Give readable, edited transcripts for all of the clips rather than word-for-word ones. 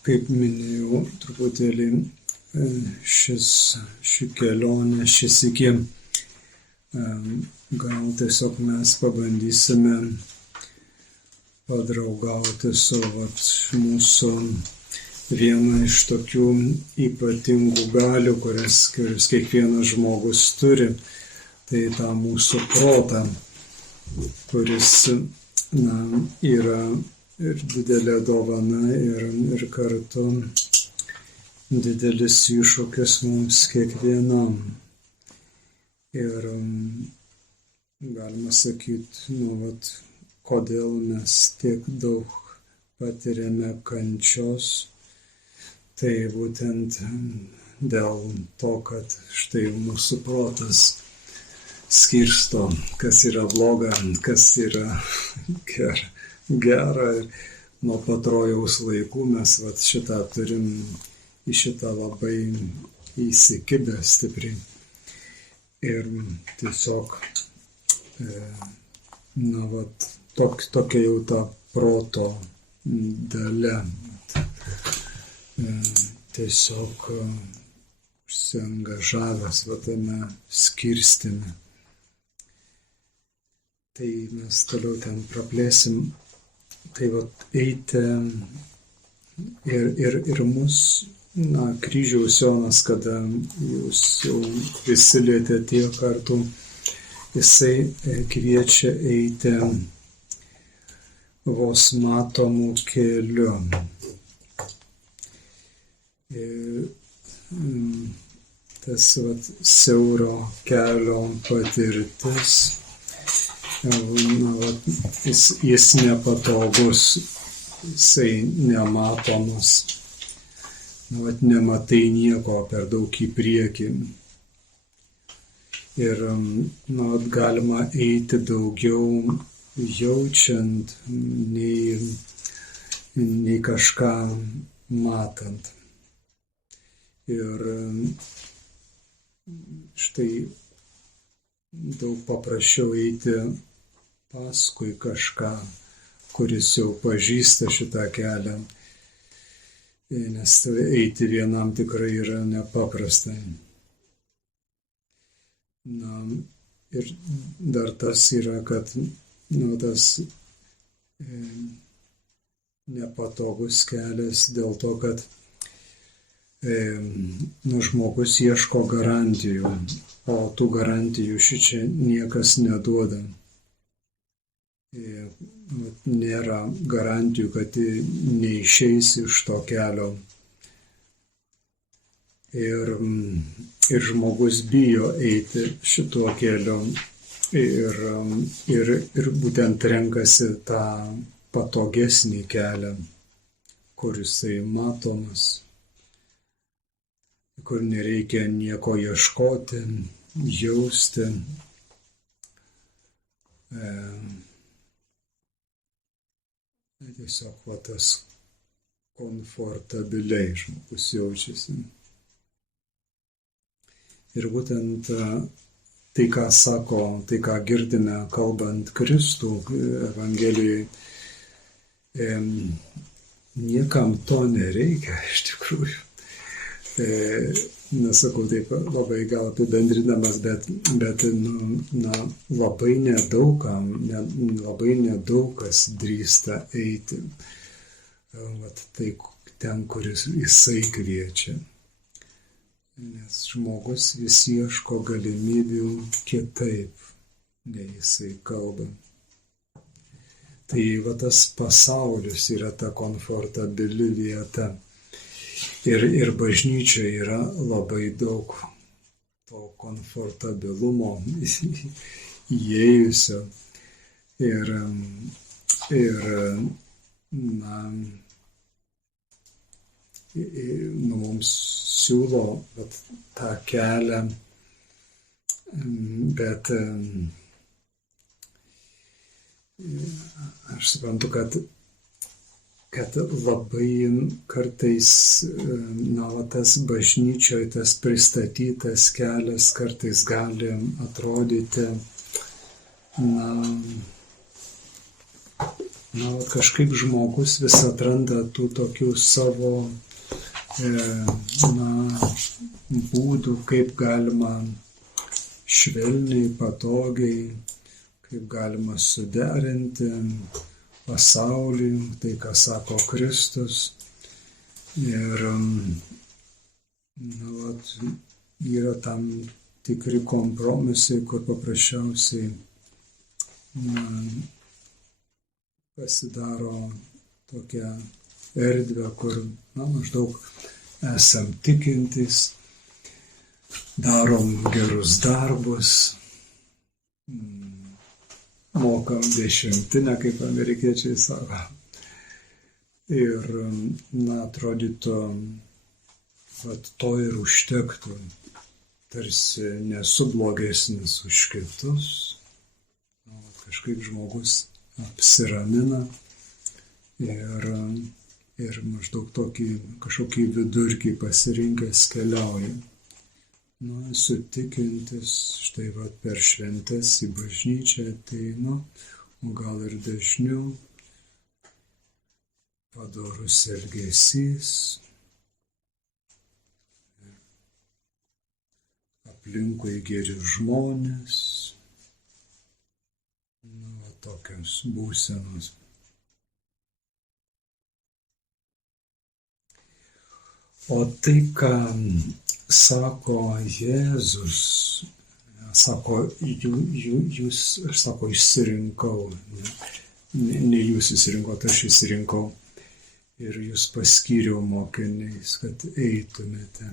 Kaip minėjau, truputėlį ši kelionė, šis iki, gal tiesiog mes pabandysime padraugauti su mūsų viena iš tokių ypatingų galių, kurias kiekvienas žmogus turi, tai tą mūsų protą, kuris yra ir didelė dovana ir kartu didelis iššūkis mums kiekvienam. Ir galima sakyti, kodėl mes tiek daug patiriame kančios, tai būtent dėl to, kad štai mūsų protas skirsto, kas yra bloga, kas yra gera. Nuo pat rojaus laikų mes šitą turim, į šitą labai įsikibę stipriai. Ir tiesiog, tokia jau ta proto dalia. Tiesiog užsiangažavęs tame skirstime. Tai mes toliau ten praplėsim. Tai eiti ir mus, kryžiaus Jonas, kada jūs jau prisilietė tiek kartų, jisai kviečia eiti vos matomų keliu. Tas siauro kelio patirtis, jis nepatogus, jisai nematomas, nematai nieko per daug į priekį. Ir galima eiti daugiau jaučiant, nei kažką matant. Ir štai daug paprasčiau eiti paskui kažką, kuris jau pažįsta šitą kelią, nes eiti vienam tikrai yra nepaprastai. Ir dar tas yra, kad tas nepatogus kelias dėl to, kad žmogus ieško garantijų, o tų garantijų šičia niekas neduoda. Nėra garantijų, kad neišeis iš to kelio. Ir žmogus bijo eiti šituo keliu ir būtent renkasi tą patogesnį kelią, kur jisai matomas, kur nereikia nieko ieškoti, jausti. Tiesiog tas komfortabiliai žmogus jaučiasi. Ir būtent tai, ką sako, tai, ką girdime kalbant Kristų Evangelijoje, niekam to nereikia iš tikrųjų. Nesakau taip labai gal apibendrinamas, bet labai nedaug kas drįsta eiti. Tai ten, kuris jisai kviečia. Nes žmogus vis ieško galimybių kitaip, nei jisai kalba. Tai tas pasaulis yra ta komfortabili vieta. Ir bažnyčioje yra labai daug to komfortabilumo įėjusio. Ir mums siūlo tą kelią, bet aš suprantu, kad labai kartais tas bažnyčioje, tas pristatytas kelias kartais gali atrodyti kažkaip žmogus vis atranda tų tokių savo būdų, kaip galima švelniai, patogiai, kaip galima suderinti pasaulį, tai, ką sako Kristus. Ir yra tam tikri kompromisai, kur paprasčiausiai pasidaro tokią erdvę, kur maždaug esam tikintys, darom gerus darbus, mokam dešimtinę, kaip amerikiečiai sako. Ir, atrodytų, to ir užtektų. Tarsi nesu blogesnis už kitus. Kažkaip žmogus apsiramina ir maždaug kažkokį vidurkį pasirinkęs keliauja. Esu tikintis, štai per šventes į bažnyčią ateinu, o gal ir dažniau, padorus elgesys, aplinkui geri žmonės, tokios būsenos. O tai, ką sako Jėzus, sako, aš išsirinkau, ne jūs išsirinkot, aš išsirinkau ir jūs paskyriau mokiniais, kad eitumėte.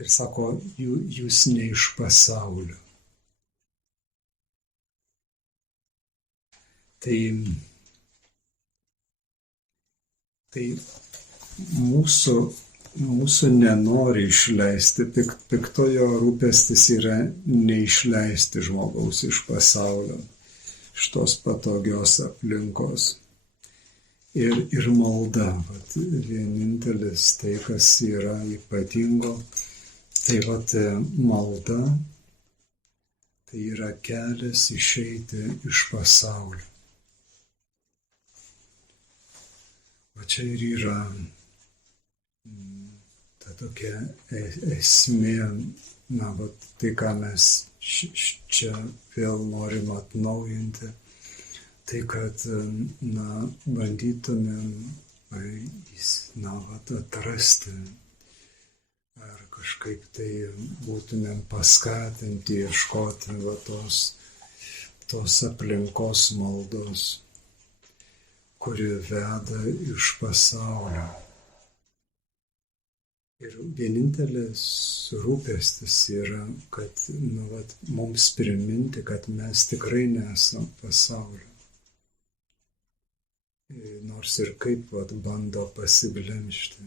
Ir sako, jūs ne iš pasaulio. Tai mūsų nenori išleisti, piktojo rūpestis yra neišleisti žmogaus iš pasaulio, iš tos patogios aplinkos. Ir malda, vienintelis tai, kas yra ypatingo, tai malda, tai yra kelias išeiti iš pasaulio. O čia ir yra ta tokia esmė, tai, ką mes čia vėl norim atnaujinti, tai, kad bandytumėm atrasti, ar kažkaip tai būtumėm paskatinti, ieškoti tos aplinkos maldos, kuri veda iš pasaulio. Ir vienintelis rūpestis yra, kad mums priminti, kad mes tikrai nesam pasaulio. Nors ir kaip bando pasiglemžti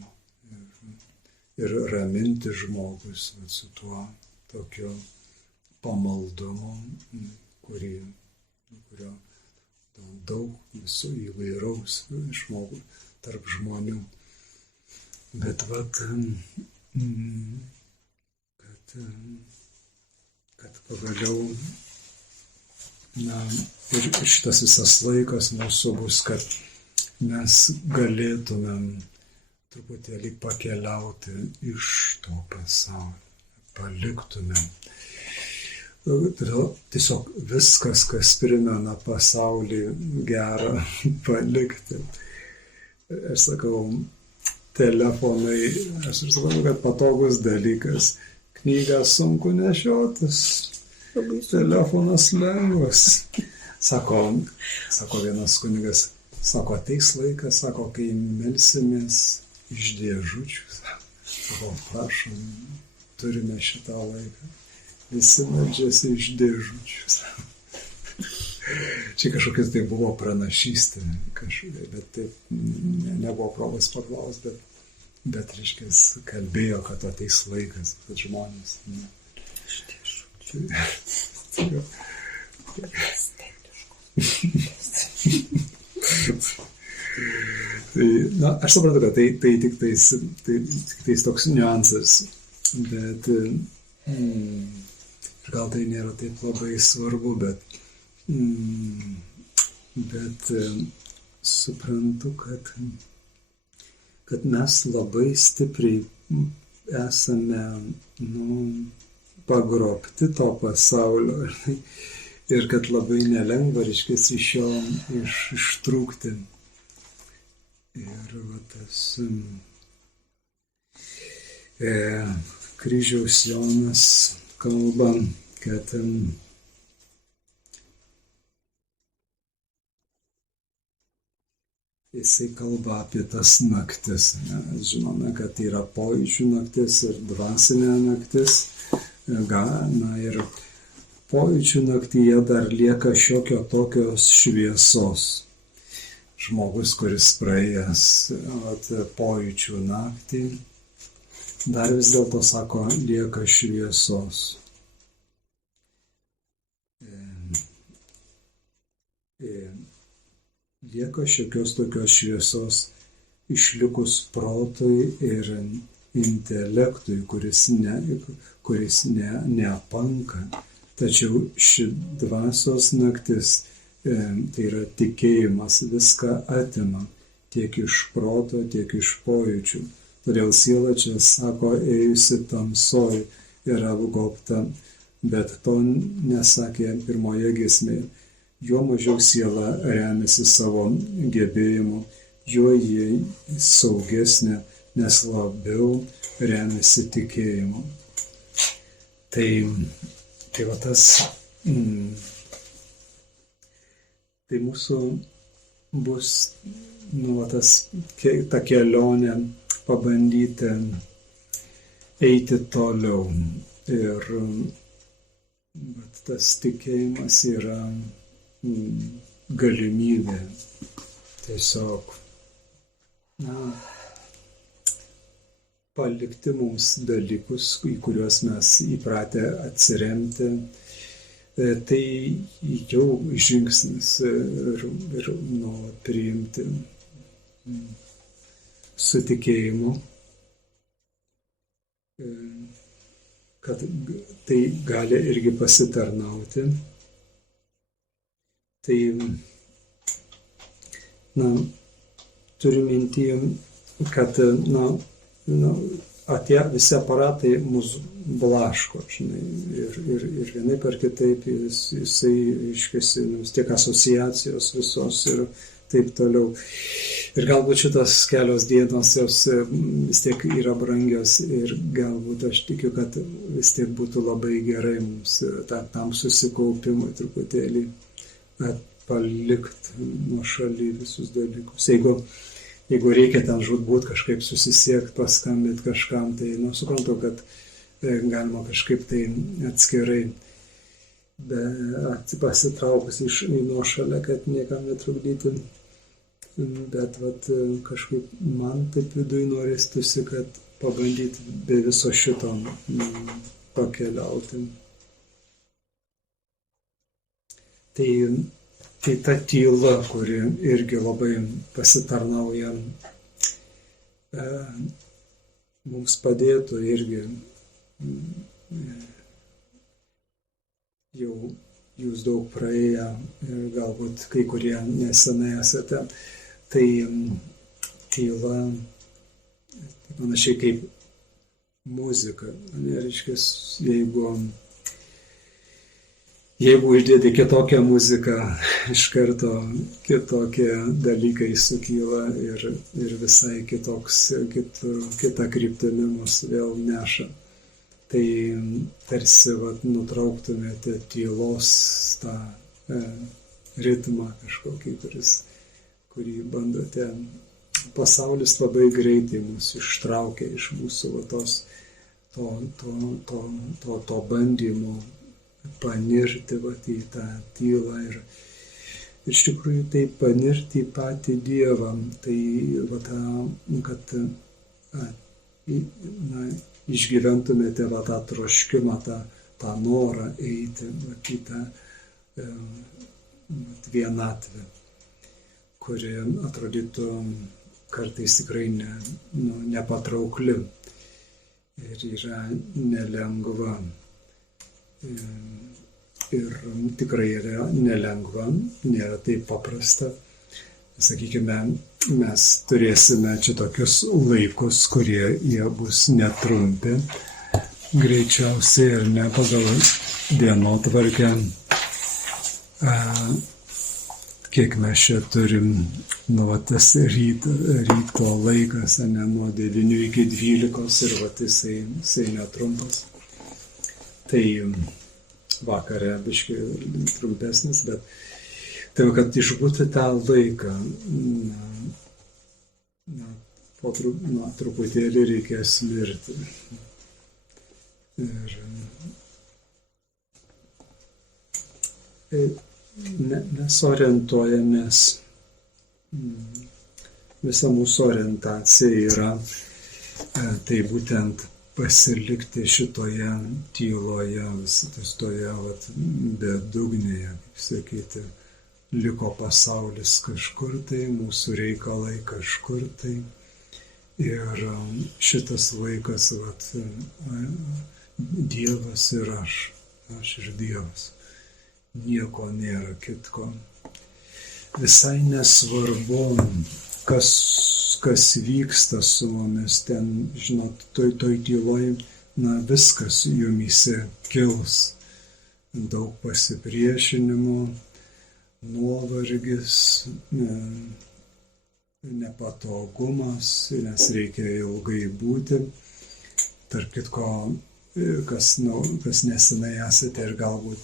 ir raminti žmogus su tuo tokiu pamaldumu, kurio daug visų įvairaus žmogų tarp žmonių. Bet kad pagaliau ir šitas visas laikas mūsų bus, kad mes galėtumėm truputėlį pakeliauti iš to pasaulio, paliktumėm. Tiesiog viskas, kas primena pasaulį gerą, palikti. Aš sakau, telefonai, aš ir sakau, kad patogus dalykas. Knygą sunku nešiotis, telefonas lengvas. Sako vienas kunigas, ateis laikas, kai melsimės iš dėžučių. Sako, prašom, turime šitą laiką. Visi meldžiasi iš dėžučių. Čia kažkokia tai buvo pranašystė, bet taip nebuvo progos paklausti, bet reiškia, kalbėjo, kad ateis laikas, kad žmonės. Iš dėžučių. Aš suprantu, kad tai tik tais toks niuansas, bet gal tai nėra taip labai svarbu, bet Bet suprantu, kad mes labai stipriai esame pagrobti to pasaulio ir kad labai nelengva, reiškia, iš jo ištrūkti. Ir tas kryžiaus Jonas kalba, kad jisai kalba apie tas naktis. Mes žinome, kad yra pojūčių naktis ir dvasinė naktis. Ir pojūčių naktyje dar lieka šiokio tokios šviesos. Žmogus, kuris praėjęs pojūčių naktį, dar vis dėlto sako, lieka šviesos. Lieka šiokios tokios šviesos išlikus protui ir intelektui, kuris neapanka. Tačiau ši dvasios naktis, tai yra tikėjimas, viską atima tiek iš proto, tiek iš pojūčių. Todėl siela čia sako, ėjusi tamsoj yra apgaubta, bet to nesakė pirmoje giesmėje. Juo mažiau siela remiasi savo gebėjimu, juo ji saugesnė, nes labiau remiasi tikėjimu. Tai va tas, tai mūsų bus ta kelionė pabandyti eiti toliau. Ir tas tikėjimas yra galimybė tiesiog palikti mums dalykus, į kuriuos mes įpratę atsiremti. Tai jau žingsnis ir priimti su tikėjimu, kad tai gali irgi pasitarnauti. Tai, turiu minty, kad, tie visi aparatai mus blaško, žinai, ir vienaip ar kitaip jisai iškėsi, tiek asociacijos visos ir taip toliau. Ir galbūt šitos kelios dienos jos vis tiek yra brangios ir galbūt aš tikiu, kad vis tiek būtų labai gerai mums tam susikaupimui truputėlį palikti nuošaly visus dalykus. Jeigu reikia ten žūtbūt kažkaip susisiekti, paskambinti kažkam, tai suprantu, kad galima kažkaip tai atskirai pasitraukus iš nuošalę, kad niekam netrukdyti. Bet kažkaip man taip viduj norėtųsi, kad pabandyti be viso šito pakeliauti. Tai ta tyla, kuri irgi labai pasitarnauja, mums padėtų irgi, jau jūs daug praėję ir galbūt kai kurie nesenai esate, tai tyla panašiai kaip muzika. Reiškia, jeigu uždėti kitokią muziką, iš karto kitokie dalykai sukyla ir visai kita kryptimi mus vėl neša. Tai tarsi nutrauktumėte tylos tą ritmą kažkokį, kurį bandote. Pasaulis labai greitai mus ištraukia iš mūsų to bandymo panirti į tą tylą ir iš tikrųjų tai panirti į patį Dievą, tai kad išgyventumėte tą troškimą, tą norą eiti į tą vienatvę, kuri atrodytų kartais tikrai nepatraukli ir yra nelengva. ir tikrai yra nelengva, nėra taip paprasta. Sakykime, mes turėsime čia tokius laikus, kurie jie bus netrumpi, greičiausiai ir ne pagal dienotvarkę. Kiek mes čia turim, tas ryto laikas, ne, nuo 9 iki 12 ir jisai netrumpas. Tai vakarė biškai trumpesnis, bet tai kad išbūti tą laiką, truputėlį reikės mirti. Ir mes orientuojamės, visa mūsų orientacija yra tai būtent pasilikti šitoje tyloje, toje bedugnėje, kaip sakyti, liko pasaulis kažkur tai, mūsų reikalai kažkur tai. Ir šitas laikas, Dievas ir aš ir Dievas. Nieko nėra kitko. Visai nesvarbu, kas vyksta su mumis ten, žinot, toj tyloj, viskas jumyse kils. Daug pasipriešinimo, nuovargis, nepatogumas, nes reikia ilgai būti. Tarp kitko, kas nesenai esate ir galbūt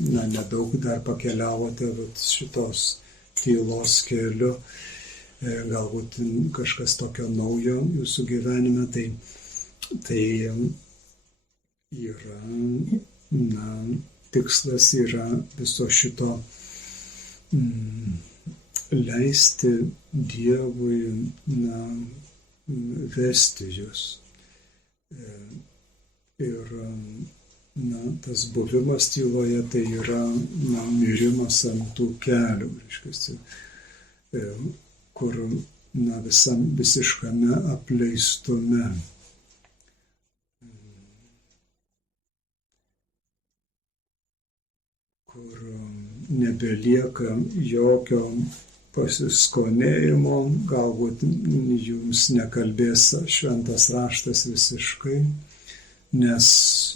nedaug dar pakeliavote šitos tylos keliu, galbūt kažkas tokio naujo jūsų gyvenime, tai yra, tikslas yra viso šito leisti Dievui vesti jūs. Ir tas buvimas tyloje tai yra mirimas ant tų kelių, reiškia, kur visiškame apleistume. Kur nebelieka jokio pasiskonėjimo, galbūt jums nekalbės šventas raštas visiškai, nes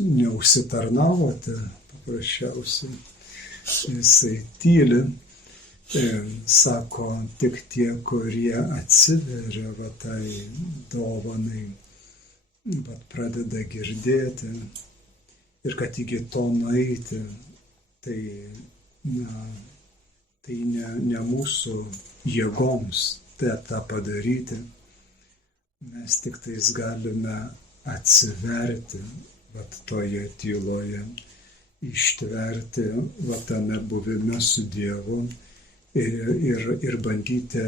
neužsitarnavote, paprasčiausiai. Jisai tyli, sako, tik tie, kurie atsiveria tai dovanai, pradeda girdėti ir kad iki to nueiti, tai ne mūsų jėgoms tą padaryti. Mes tik tais galime atsiverti toje tyloje, ištverti tame buvime su Dievu ir bandyti,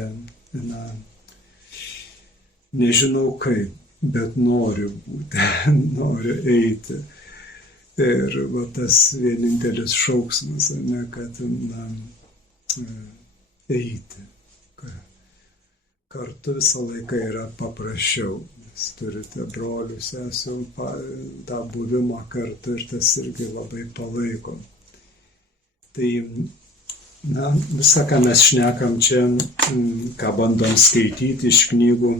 nežinau kaip, bet noriu būti, noriu eiti. Ir tas vienintelis šauksmas, kad eiti. Kartu visą laiką yra paprasčiau. Turite brolių, sesų, tą buvimą kartu ir tas irgi labai palaiko. Tai, visą, ką mes šnekam čia, ką bandom skaityti iš knygų,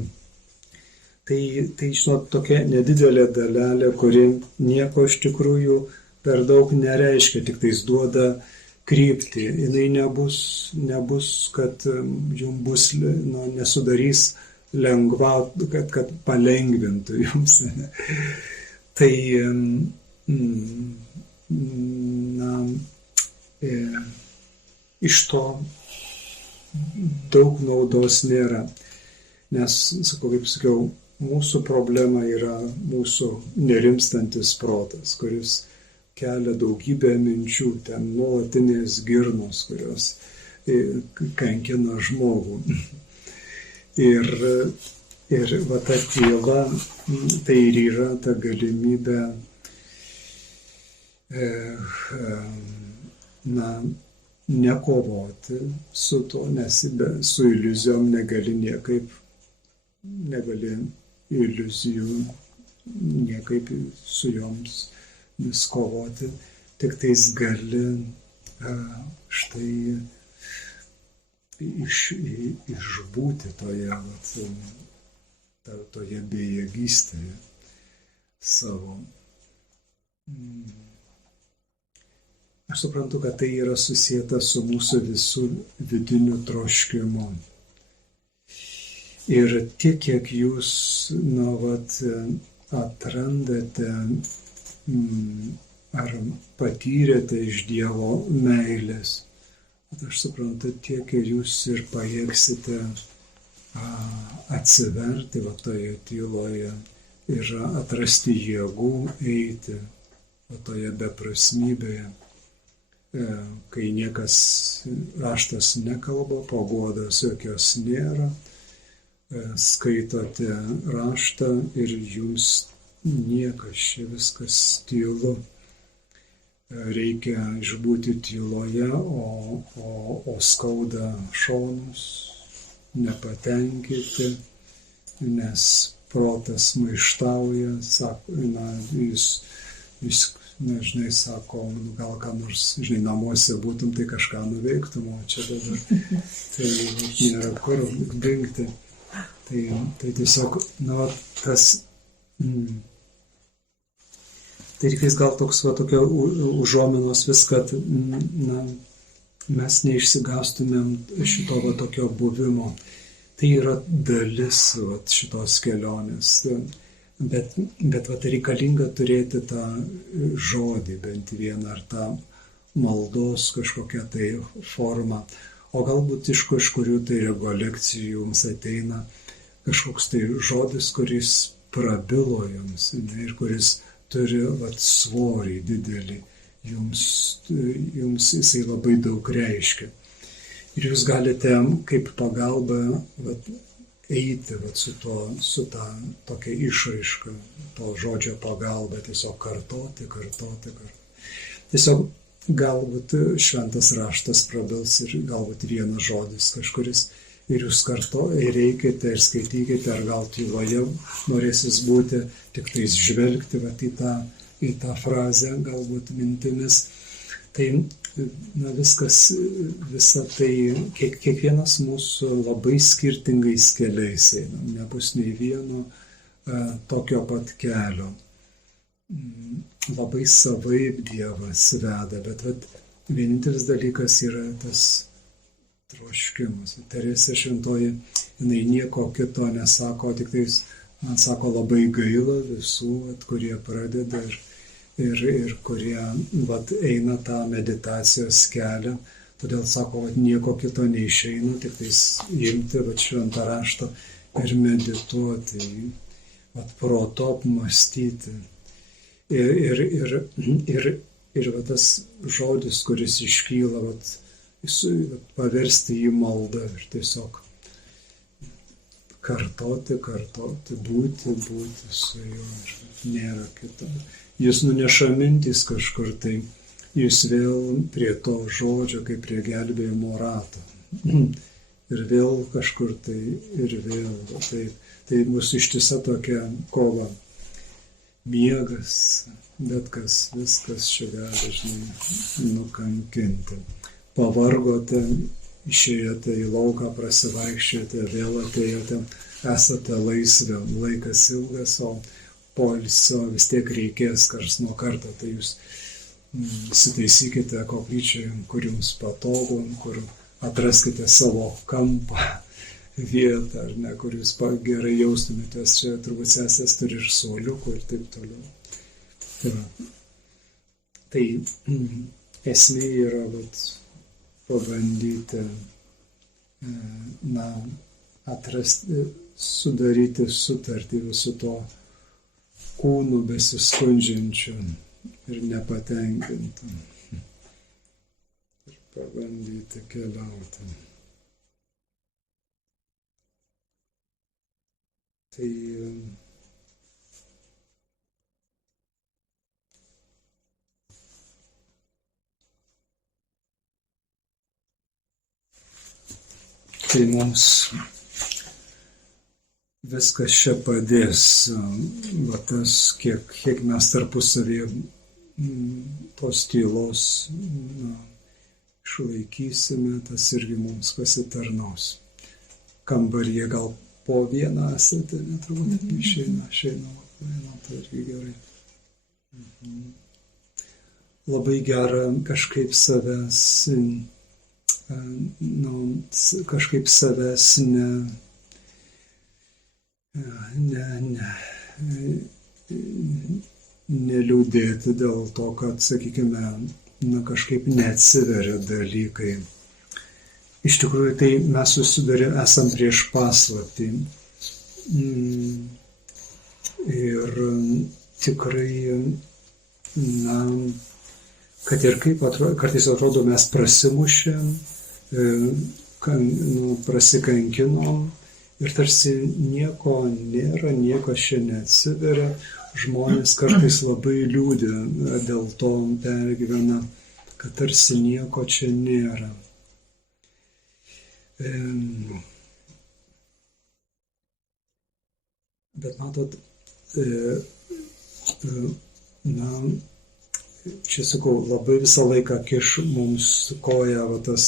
tai žinot, tokia nedidelė dalelė, kuri nieko iš tikrųjų per daug nereiškia, tik tais duoda kryptį. Jinai nebus, kad jums bus, nesudarys lengva, kad palengvintų jums. Tai iš to daug naudos nėra. Nes, kaip sakiau, mūsų problema yra mūsų nerimstantis protas, kuris kelia daugybę minčių, ten nuolatinės girnos, kurios kankina žmogų. Ir ta tyla, tai ir yra ta galimybė nekovoti su to, nes su iliuzijom negali iliuzijų niekaip su joms vis kovoti, tik tais gali štai išbūti toje bejėgystėje savo. Aš suprantu, kad tai yra susijęta su mūsų visų vidiniu troškimu. Ir tiek, kiek jūs atrandate ar patyrėte iš Dievo meilės, aš suprantu, tiek ir jūs ir pajėgsite atsiverti toje tyloje ir atrasti jėgų eiti toje beprasmybėje, kai niekas raštas nekalba, paguodos jokios nėra, skaitote raštą ir jums niekas čia, viskas tylu. Reikia išbūti tyloje, o skauda šonus, nepatenkinti, nes protas maištauja, jis nežinai, sako, gal ką nors, namuose būtum, tai kažką nuveiktum, o čia dabar tai nėra kur dingti. Tai tiesiog, tas, tai reikės gal tokia užuominos vis, kad, mes neišsigastumėm šito tokio buvimo. Tai yra dalis šitos kelionės. Bet reikalinga turėti tą žodį, bent vieną, ar tą maldos kažkokią tai formą. O galbūt iš kažkurių tai rekolekcijų jums ateina kažkoks tai žodis, kuris prabilo jums ir kuris turi svorį didelį. Jums jisai labai daug reiškia. Ir jūs galite kaip pagalba eiti su ta tokia išraiška, to žodžio pagalba, tiesiog kartoti. Tiesiog galbūt šventas raštas prabils ir galbūt vienas žodis kažkuris ir jūs ir eikite ir skaitykite, ar gal tyloje norėsis būti, tik tais žvelgti į tą frazę, galbūt mintimis. Tai visa tai, kiekvienas mūsų labai skirtingais keliais eina, nebus nei vieno tokio pat kelio. Labai savaip Dievas veda, bet vienintelis dalykas yra tas troškimas. Teresė šventoji, jinai nieko kito nesako, tik tais man sako labai gaila visų, kurie pradeda ir kurie eina tą meditacijos kelią. Todėl sako, nieko kito neišeina, tik tais imti šventą raštą ir medituoti, proto apmąstyti. Ir tas žodis, kuris iškyla, paversti į maldą ir tiesiog kartoti, būti su juo, nėra kito. Jūs nuneša mintys kažkur, tai jūs vėl prie to žodžio, kaip prie gelbėjimo rato. Ir vėl kažkur tai, ir vėl. Tai mūsų ištisa tokia kova. Miegas, bet viskas čia gali, nukankinti. Pavargote, išėjote į lauką, prasivaikščiojote, vėl atėjote, esate laisvi, laikas ilgas, o poilsio vis tiek reikės karts nuo karto, tai jūs įsitaisykite koplyčioje, kur jums patogu, kur atraskite savo kampą, vietą, ar ne, kur jūs gerai jaustumėtės. Čia turbūt sesės turi ir suoliukų ir taip toliau. Tai esmė yra pabandyti atrasti, sudaryti sutartį su to kūnu besiskundžiančiu ir nepatenkintu. Ir pabandyti keliauti. Tai mums viskas čia padės, tas, kiek mes tarpusavėje tos tylos išlaikysime, tas irgi mums pasitarnaus. Kambaryje gal po vieną esate, neturbūt išeina, tai irgi gerai. Labai gera kažkaip savęs neliūdėti dėl to, kad, sakykime, kažkaip neatsiveria dalykai. Iš tikrųjų, tai mes esam prieš paslaptį. Ir tikrai, kad ir kaip kartais atrodo, mes prasimušėm, prasikankinom ir tarsi nieko nėra, niekas čia neatsiveria. Žmonės kartais labai liūdi, dėl to pergyvena, kad tarsi nieko čia nėra. Bet matot, čia sakau, labai visą laiką kiš mums koją tas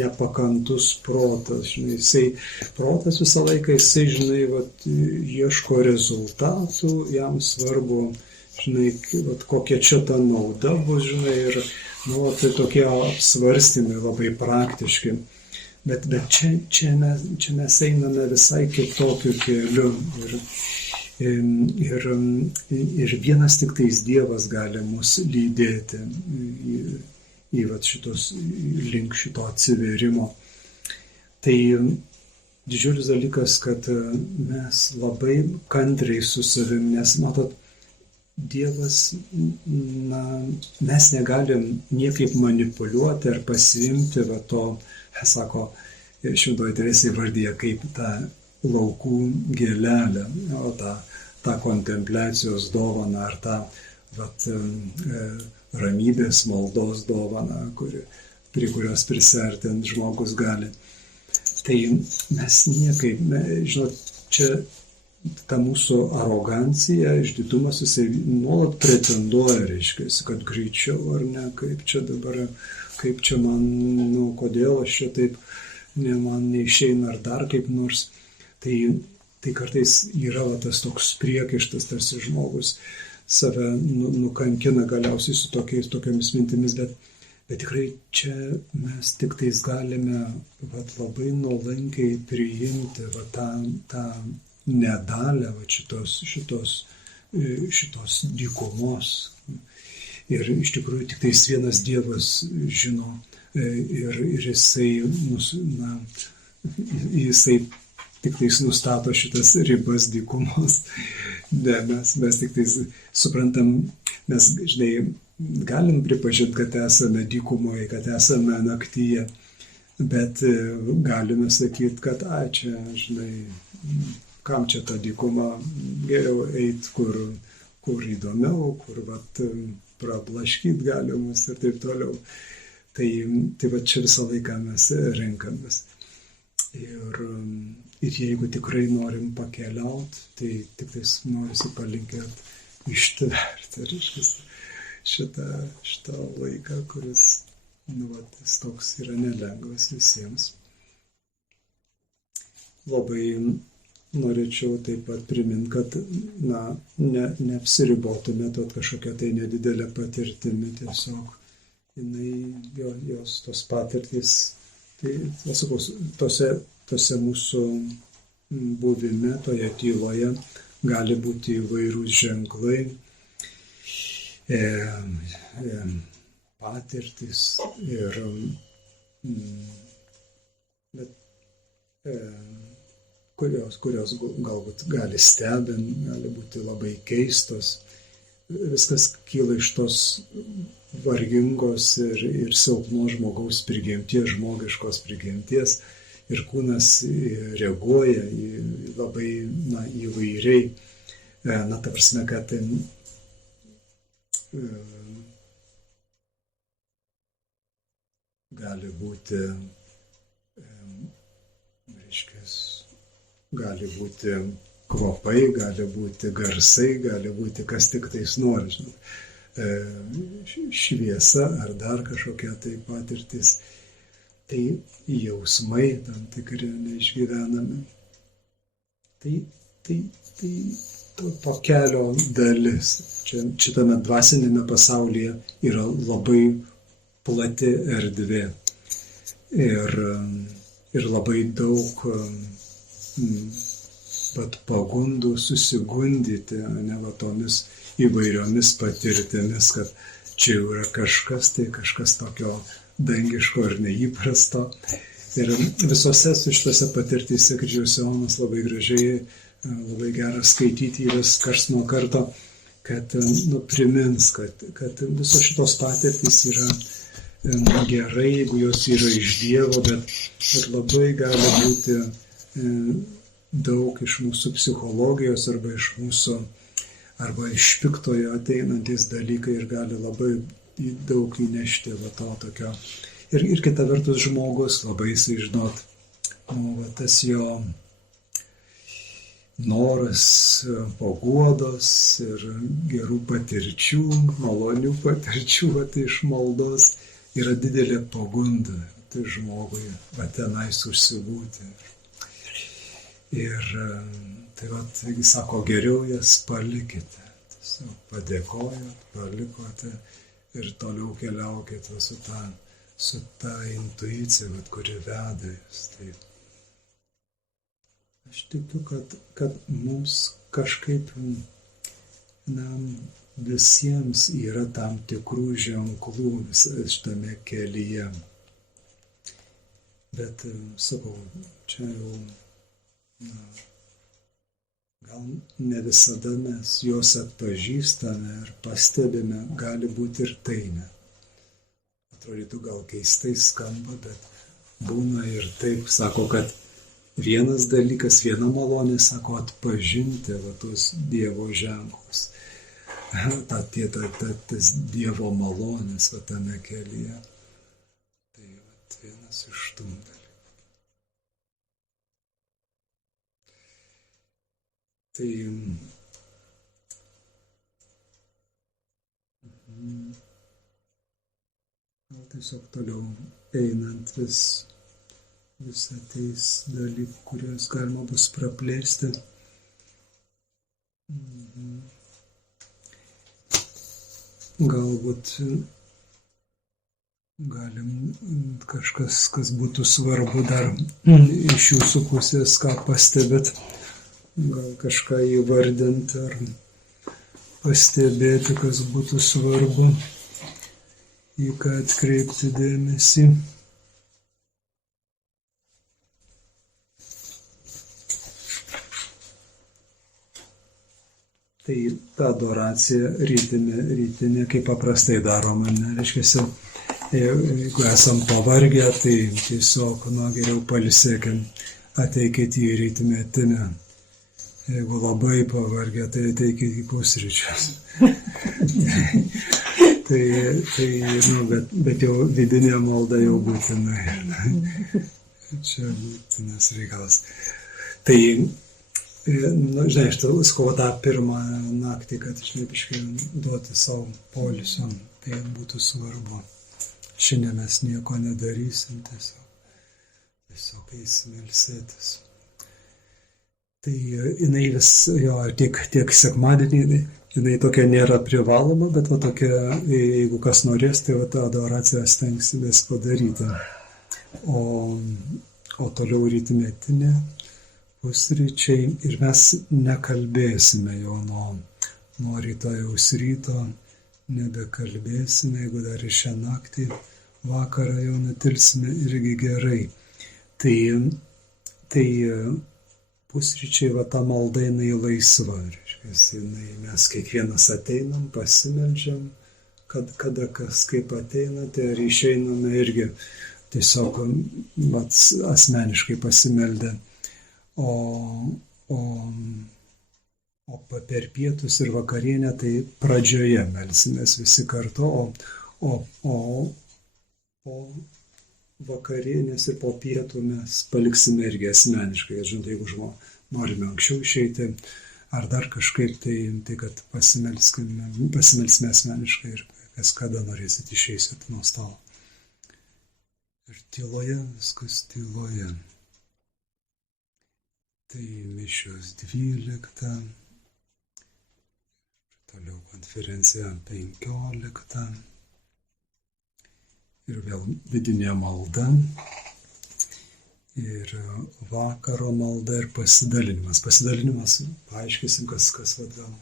nepakantus protas. Žinai, protas visą laiką, žinai, ieško rezultatų, jam svarbu, žinai, kokia čia ta nauda bus, žinai, ir tai tokie apsvarstymai labai praktiški. Bet čia mes einame visai kitokiu keliu. Ir vienas tik tais Dievas gali mus lydėti link šito atsiverimo. Tai didžiulis dalykas, kad mes labai kantriai su savim, nes matot, Dievas, mes negalim niekaip manipuliuoti ar pasiimti to, sako, Šventoji Teresė įvardyja kaip tą laukų gėlelę, tą kontempliacijos dovaną ar tą ramybės maldos dovaną, prie kurios prisertinti žmogus gali. Tai mes niekaip, žinot, čia ta mūsų arogancija, išdidumas, jisai nuolat pretenduoja, reiškia, kad greičiau ar ne, kaip čia dabar, kaip čia man, kodėl aš čia taip, man neišeina ar dar kaip nors. Tai kartais yra tas toks priekaištas, tarsi žmogus save nukankina galiausiai su tokiamis mintimis, bet tikrai čia mes tik tais galime labai nuolankiai priimti tą nedalę šitos dykumos. Ir iš tikrųjų tik tais vienas Dievas žino ir jisai tik tais nustato šitas ribas dykumos. Ne, mes tik tais suprantam, mes, žinai, galim pripažinti, kad esame dykumoje, kad esame naktyje, bet galime sakyti, kad čia, žinai, kam čia ta dykuma, geriau eiti, kur įdomiau, kur prablaškyti galimus ir taip toliau. Tai čia visą laiką mes renkamės. Ir jeigu tikrai norim pakeliauti, tai tik tais norisi palinkėti ištverti šitą laiką, kuris jis toks yra nelengvas visiems. Labai norėčiau taip pat priminti, kad neapsiribotume kažkokią tai nedidelę patirtimį, tiesiog jos tos patirtys, tai, sakau, tose mūsų buvime, toje tyloje gali būti įvairūs ženklai, patirtys, kurios galbūt gali stebinti, gali būti labai keistos. Viskas kyla iš tos vargingos ir silpnos žmogaus prigimties, žmogiškos prigimties. Ir kūnas reaguoja labai įvairiai. Ta prasme, kad gali būti, gali būti kvapai, gali būti garsai, gali būti kas tik tais nori, žinot. Šviesa ar dar kažkokia tai patirtis. Tai jausmai tam tikri neišgyvenami. Tai to kelio dalis. Šitame dvasinėme pasaulyje yra labai plati erdvė. Ir labai daug pagundų susigundyti, ne va tomis įvairiomis patirtimis, kad čia jau yra kažkas, tai kažkas tokio dangiško ir neįprasto. Ir visose šitose patirtyse Kryžiaus Jonas labai gražiai, labai gera skaityti vis karts nuo karto, kad primins, kad visos šitos patirtys yra gerai, jeigu jos yra iš Dievo, bet labai gali būti daug iš mūsų psichologijos arba iš piktojo ateinantis dalykai ir gali labai daug įnešti va to tokio. Ir kita vertus žmogus labai, jisai žinot, tas jo noras paguodos ir gerų patirčių, malonių patirčių iš maldos yra didelė pagunda tai žmogui va tenais užsibūti. Ir tai va, taigi sako, geriau jas palikite, tiesiog padėkojot, palikote ir toliau keliaukite su ta intuicija, kuri veda jūs. Tai aš tikiu, kad mums kažkaip visiems yra tam tikrų ženklų šitame kelyje. Bet, sakau, čia jau gal ne visada mes juos atpažįstame ir pastebime, gali būti ir tai ne. Atrodytų gal keistai skamba, bet būna ir taip, sako, kad vienas dalykas, viena malonė, sako, atpažinti va tos Dievo ženklus. Tas Dievo malonės va tame kelyje. Tai va, vienas iš tų dalykų. Tai gal tiesiog toliau einant vis ateis dalykų, kuriuos galima bus praplėsti. Galbūt galim kažkas, kas būtų svarbu dar iš jūsų pusės, ką pastebėt. Gal kažką įvardinti ar pastebėti, kas būtų svarbu, į ką atkreipti dėmesį. Tai ta adoracija rytinė, kaip paprastai daroma, reiškia, jeigu esam pavargę, tai tiesiog, geriau pailsėkim, ateikit į rytmetinę. Jeigu labai pavargę, tai ateikit į pusryčius. Bet jau vidinė malda jau būtinai. Čia būtinas reikalas. Tai, žinai, aš skau tą pirmą naktį, kad aš nebiškai duoti savo poilsio, tai būtų svarbu. Šiandien mes nieko nedarysim, tiesiog eisim ilsėtis. Tai jinai vis, tiek sekmadienį, jinai tokia nėra privaloma, bet va tokia, jeigu kas norės, tai va tą adoraciją stengsimės padaryti. O toliau rytmetinė, pusryčiai, ir mes nekalbėsime jau nuo rytojaus ryto, nebekalbėsime, jeigu dar ir šią naktį, vakarą jau nutilsime irgi gerai. Tai pusryčiai, va ta malda, jinai laisva, mes kiekvienas ateinam, pasimeldžiam, kada kas kaip ateinate, ir išeiname irgi tiesiog asmeniškai pasimeldę. O per pietus ir vakarienę, tai pradžioje melsimės visi kartu, o po vakarienės ir po pietų mes paliksime irgi asmeniškai. Žinot, jeigu norime anksčiau išeiti, ar dar kažkaip tai kad pasimelsime asmeniškai ir kas kada norėsit išeisit nuo stalo. Ir tyloje, viskas tyloje. Tai mišios 12, toliau konferencija 15 ir vėl vidinė malda ir vakaro malda ir pasidalinimas. Pasidalinimas, paaiškysim, kas vad gal.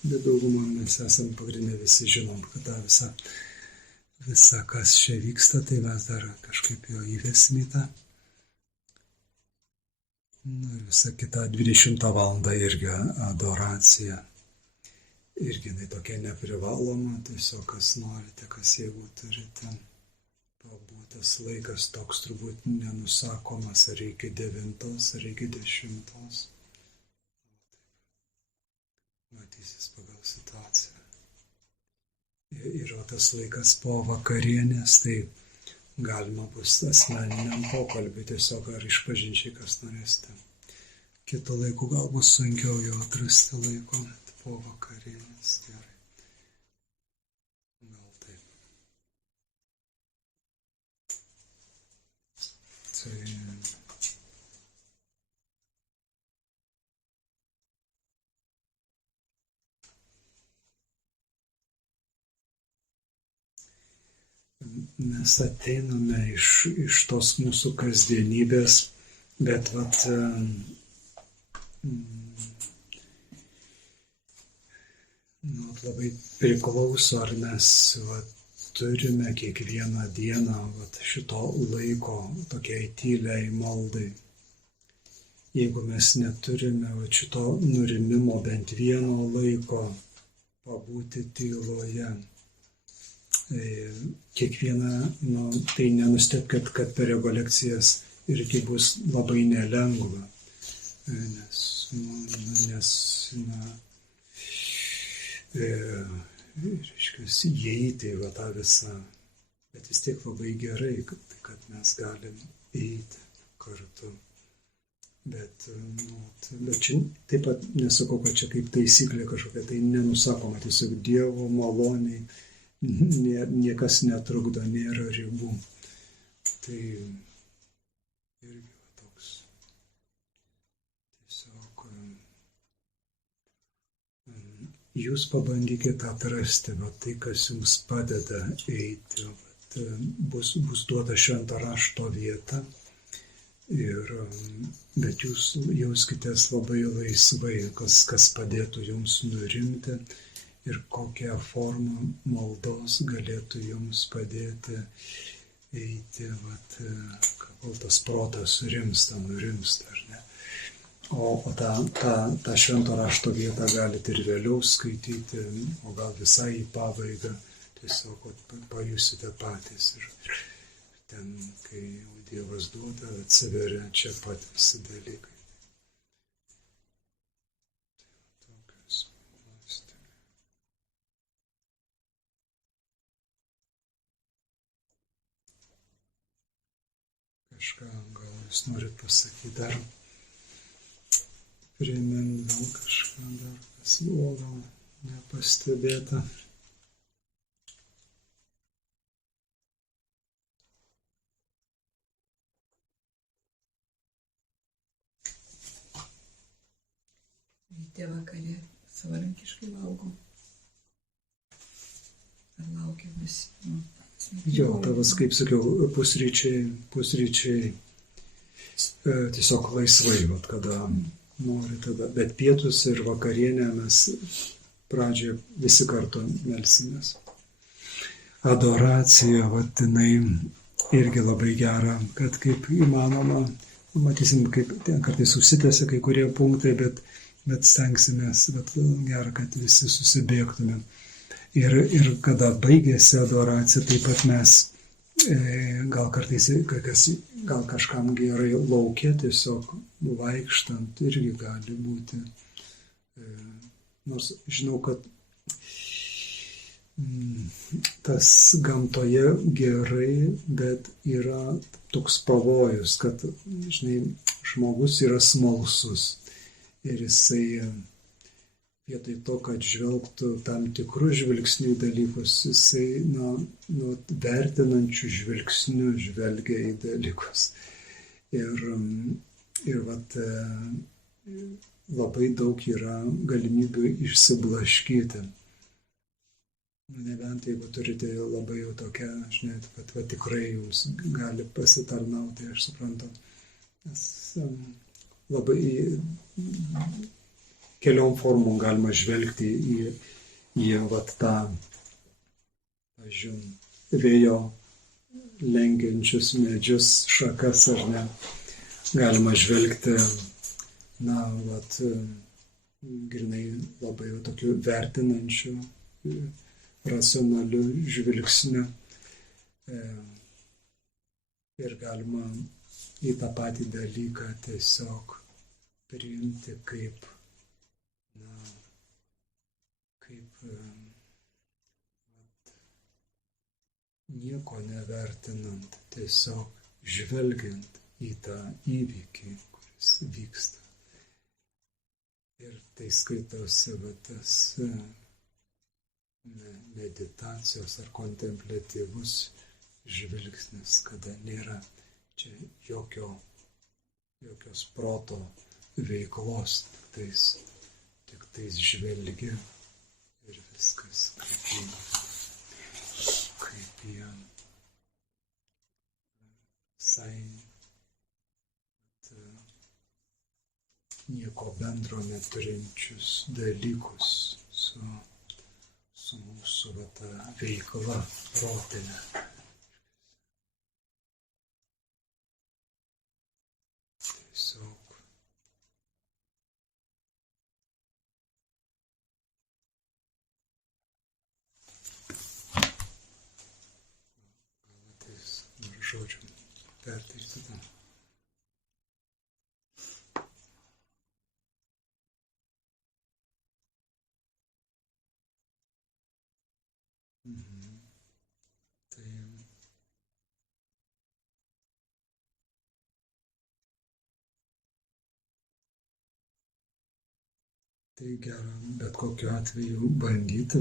Bet daugumą mes esame pagrindinė, visi žinom, kad tą visą, kas čia vyksta, tai mes dar kažkaip jo įvesim į tą. Ir visa kita 20 valandą irgi adoracija. Irgi jinai tokia neprivaloma, tiesiog kas norite, kas jeigu turite. Pabūtas laikas toks turbūt nenusakomas, ar iki 9, ar iki 10. Matysis pagal situaciją. Yra tas laikas po vakarienės, tai galima bus asmeniniam pokalbiui tiesiog ar išpažinčiai, kas norėsite. Kitu laiku gal bus sunkiau jo atrasti laiko po vakarienės. Gerai. Gal taip. Tai mes ateiname iš tos mūsų kasdienybės, bet labai priklauso, ar mes turime kiekvieną dieną šito laiko tokiai tyliai maldai. Jeigu mes neturime šito nurimimo bent vieno laiko pabūti tyloje, kiekvieną, tai nenustebkit, kad per rekolekcijas irgi bus labai nelengva, nes įeiti į tą visą, bet vis tiek labai gerai, kad mes galim eiti kartu. Bet čia taip pat nesakau, kad čia kaip taisyklė kažkokia, tai nenusakoma, tiesiog Dievo maloniai niekas netrukdo, nėra ribų. Tai irgi toks tiesiog jūs pabandykite atrasti tai, kas jums padeda eiti. Bus duota švento rašto vieta, bet jūs jauskitės labai laisvai, kas padėtų jums nurimti ir kokią formą maldos galėtų jums padėti eiti, kol tas protas nurimsta, ar ne? O tą švento rašto vietą galite ir vėliau skaityti, o gal visai į pabaigą, tiesiog pajusite patys. Ir ten, kai Dievas duoda, atsiveria čia pat visi dalykai. Kažką gal jūs norit pasakyti dar, primint gal kažką dar, kas buvo gal nepastebėta. Ryte vakarė savarankiškai valgom. Ar laukia visi? Jo, tavas, kaip sakiau, pusryčiai tiesiog laisvai, kada nori tada. Bet pietus ir vakarienę mes pradžioje visi kartu melsimės. Adoracija, jinai irgi labai gera, kad kaip įmanoma, matysim, kaip ten kartais užsitęsia kai kurie punktai, bet stengsimės, gera, kad visi susibėgtume. Ir kada baigėsi adoracija, taip pat mes gal kartais, gal kažkam gerai laukia, tiesiog vaikštant irgi gali būti. Nors žinau, kad tas gamtoje gerai, bet yra toks pavojus, kad, žinai, žmogus yra smalsus ir jisai vietoj to, kad žvelgtų tam tikrų žvilgsnių dalykus, jisai vertinančių žvilgsnių žvelgia į dalykus. Ir vat, labai daug yra galimybių išsiblaškyti. Nebent jeigu turite labai jau tokią, žinai, kad tikrai jums gali pasitarnauti, aš suprantu. Nes labai keliom formom galima žvelgti į vat tą, pavyzdžiui, vėjo lenkiančius medžius, šakas, ar ne. Galima žvelgti, grinai labai tokių vertinančių, racionalių žvilgsnių. Ir galima į tą patį dalyką tiesiog priimti kaip nieko nevertinant, tiesiog žvelgiant į tą įvykį, kuris vyksta. Ir tai skaitosi tas meditacijos ar kontempliatyvus žvilgsnis, kada nėra čia jokios proto veiklos, tik tais žvelgi ir viskas kaip į visai nieko bendro neturinčius dalykus su mūsų veikla protinė. Tiesiog žodžiu perteikti tą. Tai gera, bet kokiu atveju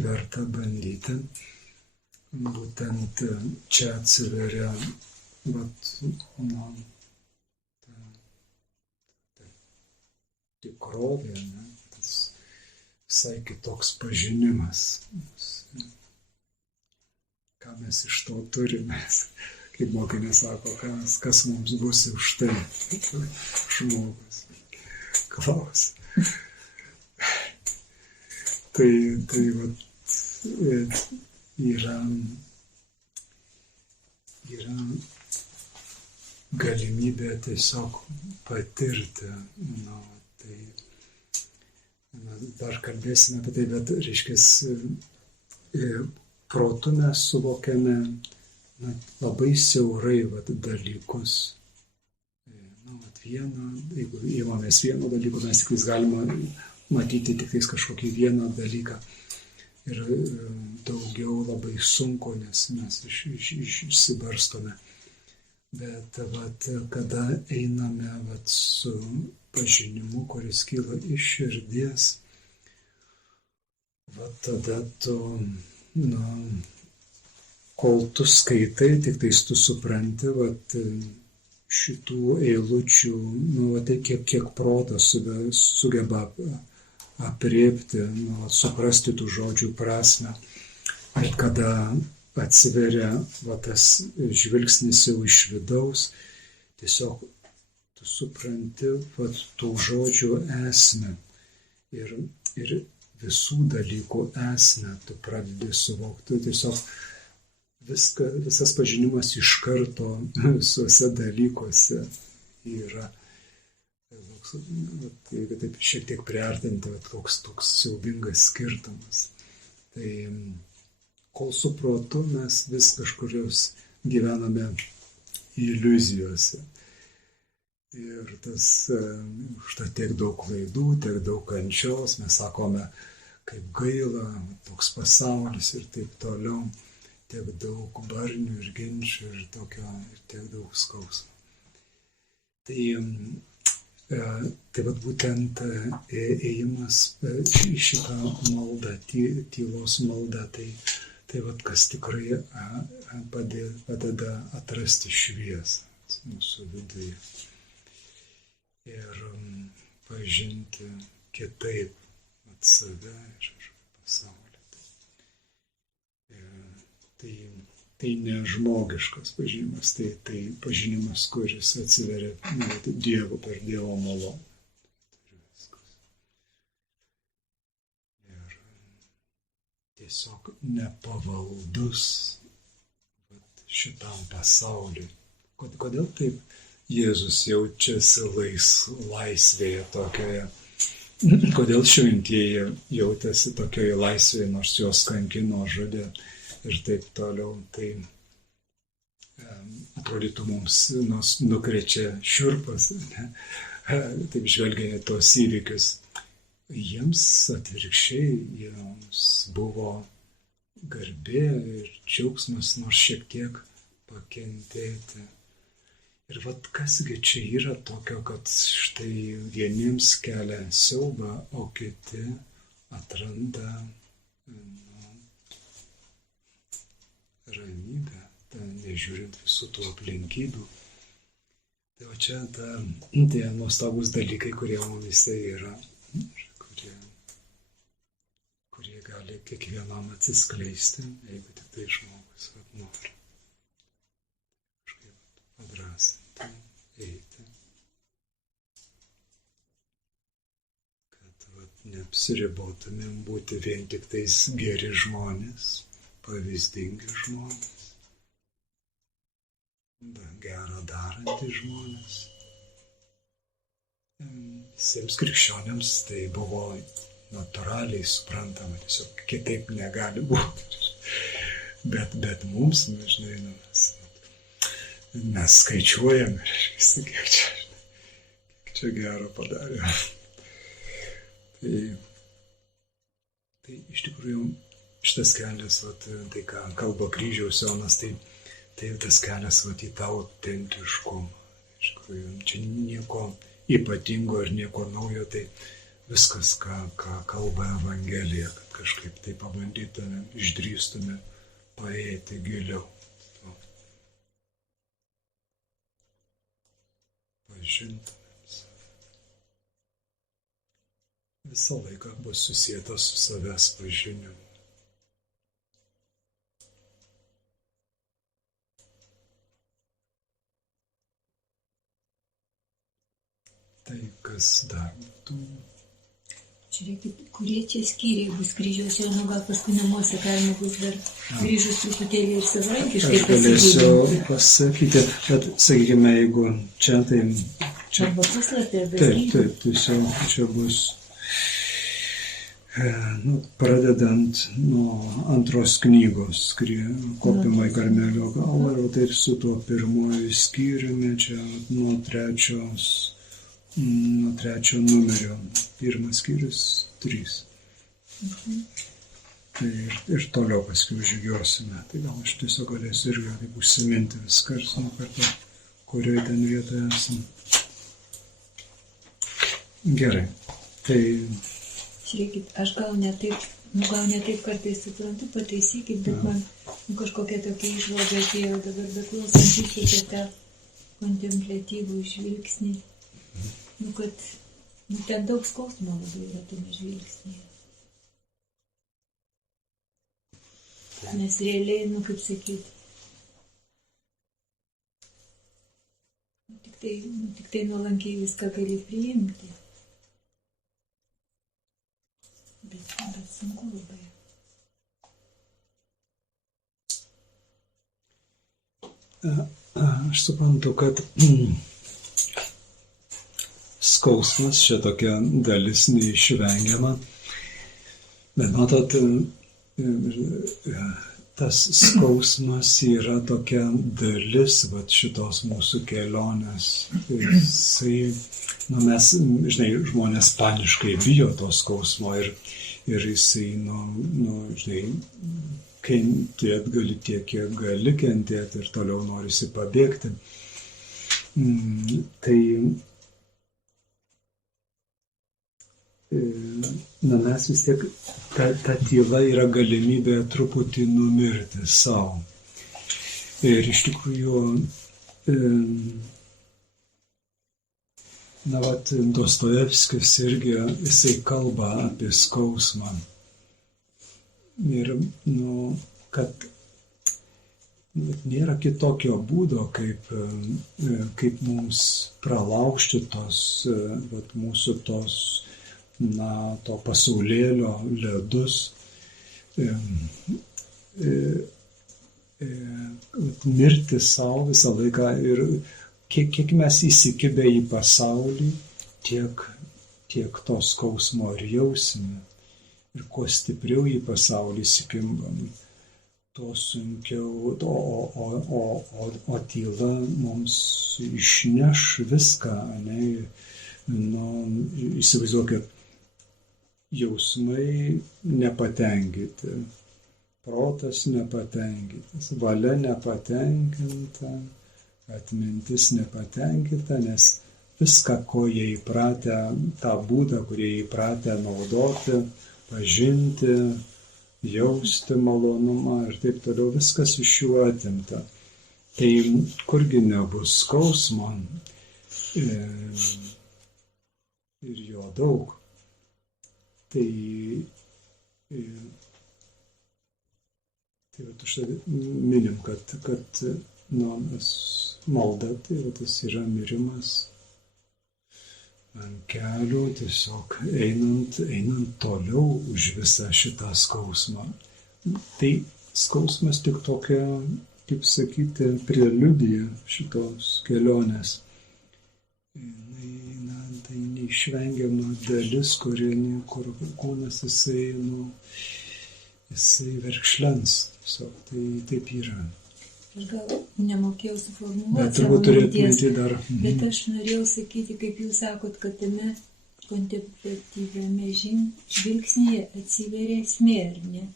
verta bandyti. Būtent čia atsiveria ta tikrovė, tas visai kitoks pažinimas. Ką mes iš to turime, kaip mokinė sako, kas mums bus už tai. Žmogus klausia. Tai yra galimybė tiesiog patirti. Tai dar kalbėsime apie tai, bet reiškia, protu mes suvokiame labai siaurai dalykus. Jeigu įmamės vieno dalyko, mes tik galime matyti tik kažkokį vieną dalyką. Ir daugiau labai sunku, nes mes išsibarstome. Bet kada einame su pažinimu, kuris kyla iš širdies, tada tu, kol tu skaitai, tik tais tu supranti, šitų eilučių, kiek protas sugeba aprėpti, suprasti tų žodžių prasmę. Ir kada atsiveria tas žvilgsnis jau iš vidaus, tiesiog tu supranti tų žodžių esmę ir visų dalykų esmę tu pradedi suvokti. Tiesiog visas pažinimas iš karto visuose dalykuose yra. Jeigu taip šiek tiek priartinti, koks toks siaubingas skirtumas. Tai kol suprotu, mes vis kažkurios gyvename iliuzijose. Ir tas užtai tiek daug klaidų, tiek daug kančios, mes sakome, kaip gaila, toks pasaulis ir taip toliau. tiek daug barnių ir ginčių ir tokio, ir tiek daug skausmo. Tai vat būtent ėjimas į šitą maldą, tylos maldą, tai vat kas tikrai padeda atrasti šviesą mūsų viduje ir pažinti kitaip save ir pasaulį. Tai ne žmogiškas pažinimas, tai pažinimas, kuris atsiveria Dievu per Dievo malonę. Ir tiesiog nepavaldus šitam pasauliui. Kodėl taip Jėzus jaučiasi laisvėje tokioje? Kodėl šventieji jautėsi tokioje laisvėje, nors juos kankino, žudė ir taip toliau, tai atrodytų mums nukrečia šiurpas, ne? Taip žvelgiant į tos įvykius. Jiems atvirkščiai, jiems buvo garbė ir džiaugsmas, nors šiek tiek pakentėti. Ir vat kasgi čia yra tokio, kad štai vieniems kelia siaubą, o kiti atranda ramybę, nežiūrint visų tų aplinkybių. Tai o čia tie nuostabus dalykai, kurie mumise yra, kurie gali kiekvienam atsiskleisti, jeigu tik tai žmogus nori. Kažkaip padrasinti, eiti. Kad neapsiribotumėm būti vien tik tais geri žmonės, pavyzdingi žmonės, gerą darantys žmonės. Visiems krikščionims tai buvo natūraliai suprantama, tiesiog kitaip negali būti. Bet mums, žinai, mes skaičiuojam ir kiek čia gero padarė. Tai iš tikrųjų šitas kelias, tai ką kalba kryžiaus Jonas, tai tas kelias į tą autentiškumą. Iš tikrųjų, čia nieko ypatingo ir nieko naujo, tai viskas, ką kalba Evangelija, kad kažkaip tai pabandytume, išdrįstume paeiti giliau. Pažintumėm save. Visą laiką bus susietas su savęs pažinimu. Tai kas dar būtų? Žiūrėkit, kurie čia skyriai bus kryžiaus Jono, gal paskui namuose galima bus dar grįžus truputėlį ir savarankiškai pasigilinti. Aš galėsiu pasakyti, bet sakykime, jeigu čia, tai čia. Arba puslapį, arba skyrių. Taip, tiesiog čia bus pradedant nuo antros knygos, Kopimą į Karmelio kalvą, tai ir su tuo pirmuoju skyriumi, čia nuo trečio numerio, pirmas skyrius 3. Tai ir toliau paskui žygiuosime. Tai gal aš tiesiog galėsiu irgi taip užsiminti viską ir nuo karto, kurioje ten vietoje esame. Gerai. Tai žiūrėkit, aš gal ne taip kartais suprantu, pataisykit, bet man kažkokia tokia išvada atėjo dabar beklausant jūsų tą kontempliatyvų žvilgsnį. Kad ten daug skausmo labai yra tame žvilgsnėje. Nes realiai, kaip sakyt, tik tai nuolankiai viską gali priimti. Bet sunku labai. Aš suprantu, kad skausmas čia tokia dalis neišvengiama, bet matot, tas skausmas yra tokia dalis šitos mūsų kelionės. Mes, žinai, žmonės paniškai bijo to skausmo ir jisai, kentėti gali tiek, kiek gali kentėti ir toliau norisi pabėgti. Tai mes vis tiek, ta tyla yra galimybė truputį numirti savo. Ir iš tikrųjų, Dostojevskis irgi, jisai kalba apie skausmą. Ir, kad nėra kitokio būdo, kaip mums pralaužti mūsų to pasaulėlio ledus, mirti savo visą laiką ir kiek mes įsikibę į pasaulį, tiek to skausmo ir jausime. Ir kuo stipriau į pasaulį įsikimbam, tuo sunkiau, o tyla mums išneš viską, įsivaizduokit, jausmai nepatenkinti, protas nepatenkintas, valia nepatenkinta, atmintis nepatenkinta, nes viską, ko jie įpratę, tą būdą, kurį jie įpratę naudoti, pažinti, jausti malonumą ir taip toliau, viskas iš jų atimta. Tai kurgi nebus skausmo ir jo daug. Tai užtai minim, kad malda, tai tas yra mirimas ant kelių, tiesiog einant toliau už visą šitą skausmą. Tai skausmas tik tokia, kaip sakyti, preliudija šitos kelionės. Tai neišvengiama dalis, kur kūnas jisai verkšlens. Tiesiog tai taip yra. Aš gal nemokėjau suformuoti bet savo minties, dar. Bet aš norėjau sakyti, kaip jūs sakot, kad tame kontemplatyviame žvilgsnyje atsiveria esmė, ar ne?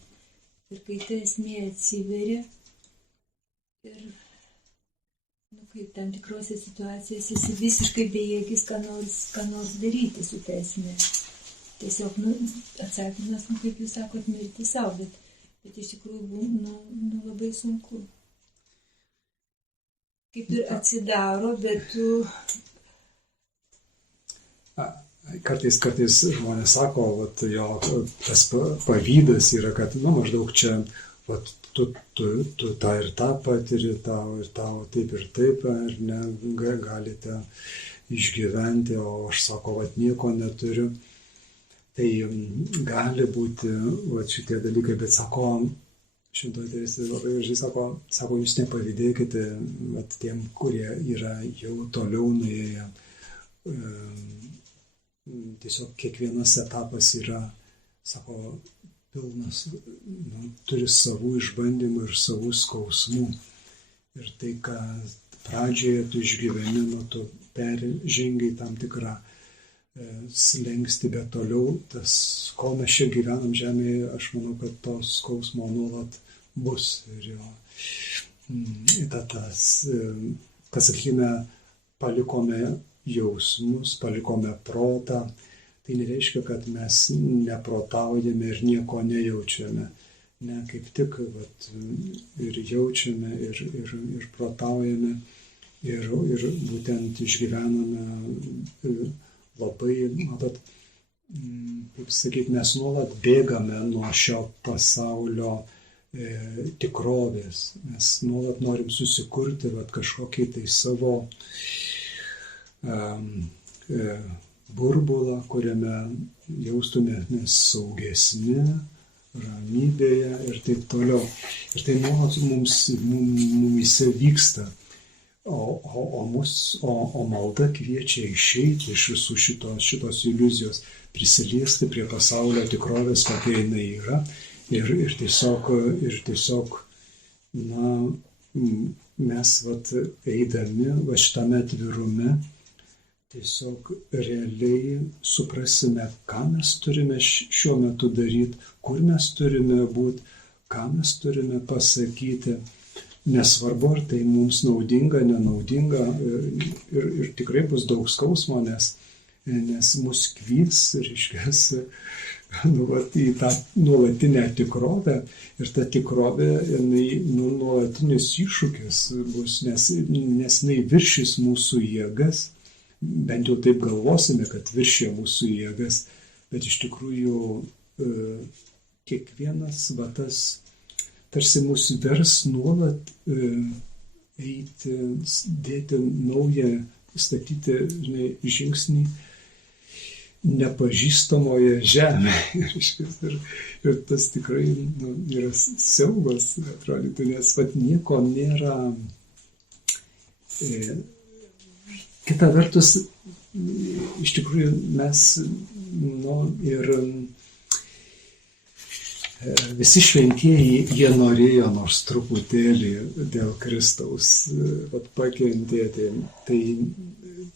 Ir kai ta esmė atsiveria ir kaip tam tikrose situacijose esi visiškai bejėgis ką nors daryti su ta esmė. Tiesiog, atsakymas, kaip jūs sakot, mirti savo, bet iš tikrųjų, labai sunku. Kaip ir atsidaro, bet tu... Kartais žmonės sako, tas pavydas yra, kad, maždaug čia, tu tą ir tą patiri, tau taip ir taip, ar ne, galite išgyventi, o aš sako, nieko neturiu. Tai gali būti šitie dalykai, bet sako, Šventoji Teresė labai gražiai sako, jūs nepavydėkite tiem, kurie yra jau toliau nuėję. Tiesiog kiekvienas etapas yra, sako, pilnas, turi savų išbandymų ir savų skausmų. Ir tai, ką pradžioje tu išgyveni, tu peržengiai tam tikrą slengsti, bet toliau, kol mes čia gyvenam žemėje, aš manau, kad to skausmo nuolat bus. Ir sakykime, palikome jausmus, palikome protą, tai nereiškia, kad mes neprotaujame ir nieko nejaučiame. Ne, kaip tik ir jaučiame, ir protaujame, ir būtent išgyvename labai, kaip sakyti, mes nuolat bėgame nuo šio pasaulio tikrovės. Mes nuolat norim susikurti kažkokį tai savo burbulą, kuriame jaustumėmės saugesni, ramybėje ir taip toliau. Ir tai nuolat mumyse vyksta. O malda kviečia išeiti iš visų šitos iliuzijos, prisiliesti prie pasaulio tikrovės, kokia jinai yra. Ir tiesiog mes eidami šitame atvirume, tiesiog realiai suprasime, ką mes turime šiuo metu daryti, kur mes turime būti, ką mes turime pasakyti, nesvarbu, ar tai mums naudinga, nenaudinga ir tikrai bus daug skausmo, nes mus kvies, reiškia, į tą nuolatinę tikrovę ir ta tikrovė, jinai nuolatinis iššūkis bus, nes jinai viršys mūsų jėgas, bent jau taip galvosime, kad viršė mūsų jėgas, bet iš tikrųjų kiekvienas vatas tarsi mus vers nuolat eiti, dėti naują, statyti žingsnį nepažįstamoje žemėje. Ir tas tikrai yra siaubas, atrodytų, nes nieko nėra. Kita vertus, iš tikrųjų mes ir visi šventieji, jie norėjo nors truputėlį dėl Kristaus pakentėti. Tai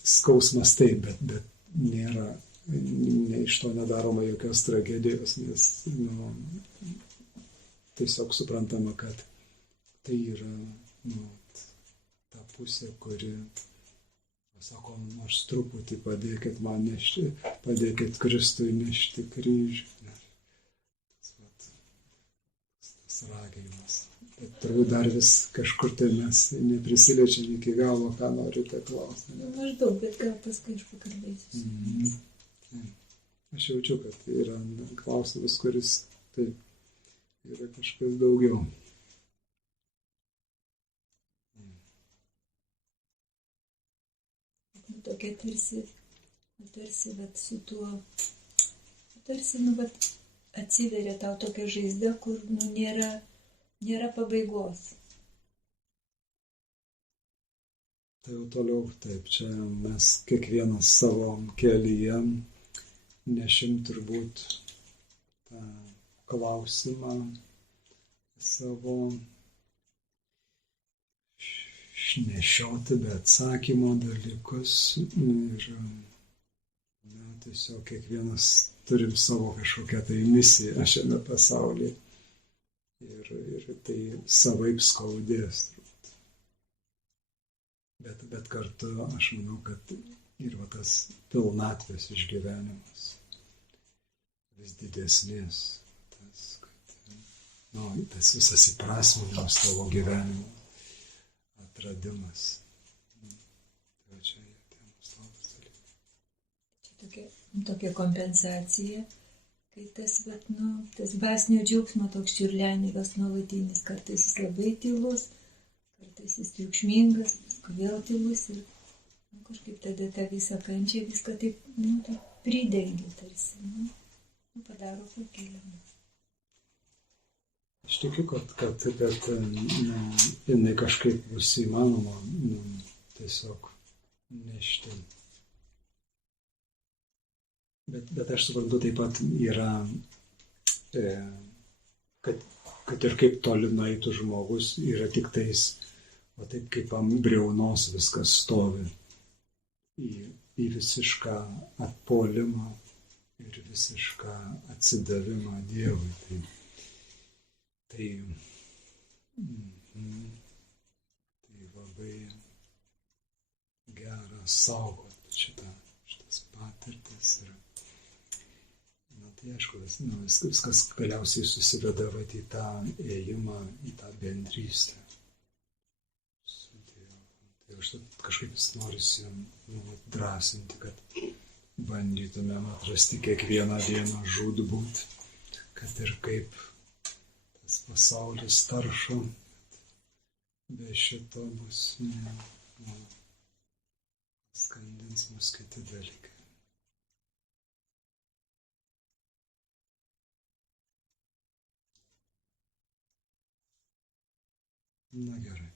skausmas taip, bet nėra. Iš to nedaroma jokios tragedijos, nes tiesiog suprantama, kad tai yra ta pusė, kuri, sako, nors truputį padėkit man nešti, padėkit Kristui nešti kryžių. Tas raginimas. Bet turbūt dar vis kažkur tai mes neprisiliečiam iki galo, ką norite klausti. Maždaug, bet gal paskui aš pakalbėsiu. Aš jaučiu, kad yra klausimas, kuris taip yra kažkas daugiau. Tokia tarsi, bet su tuo, tarsi, atsiveria tau tokia žaizda, kur, nėra pabaigos. Tai jau toliau, taip, čia mes kiekvienas savo kelyje nešim turbūt tą klausimą savo išnešioti be atsakymo dalykus ir tiesiog kiekvienas turim savo kažkokią tai misiją šiame pasaulyje ir tai savaip skaudės. Bet kartu aš manau, kad ir tas pilnatvės išgyvenimas vis didesnės, tas visas įprasminimas tavo gyvenimo atradimas. Tai čia temos labas dalykas. Tokia kompensacija, kai tas dvasinio džiaugsmo toks čiurlenimas nuolatinis, kartais jis labai tylus, kartais jis triukšmingas, vėl tylus ir kažkaip tada tą visą kančią, viską taip pridengia tarsi, padaro pakeliamą. Aš tikiu, kad jinai kažkaip bus įmanoma tiesiog nešti. Bet aš suprantu, taip pat yra, kad ir kaip toli nueitų žmogus, yra tik tais, o taip kaip ant briaunos viskas stovi į visišką atpuolimą ir visišką atsidavimą Dievui. Tai labai gera saugoti šitas patirtis. Tai aišku, viskas galiausiai susiveda į tą ėjimą, į tą bendrystę su Dievu. Tai aš kažkaip vis norisi drąsinti, kad bandytumėm atrasti kiekvieną dieną žūtbūt, kad ir kaip tas pasaulis taršo, be šito bus skandins mus kiti dalykai. Na gerai.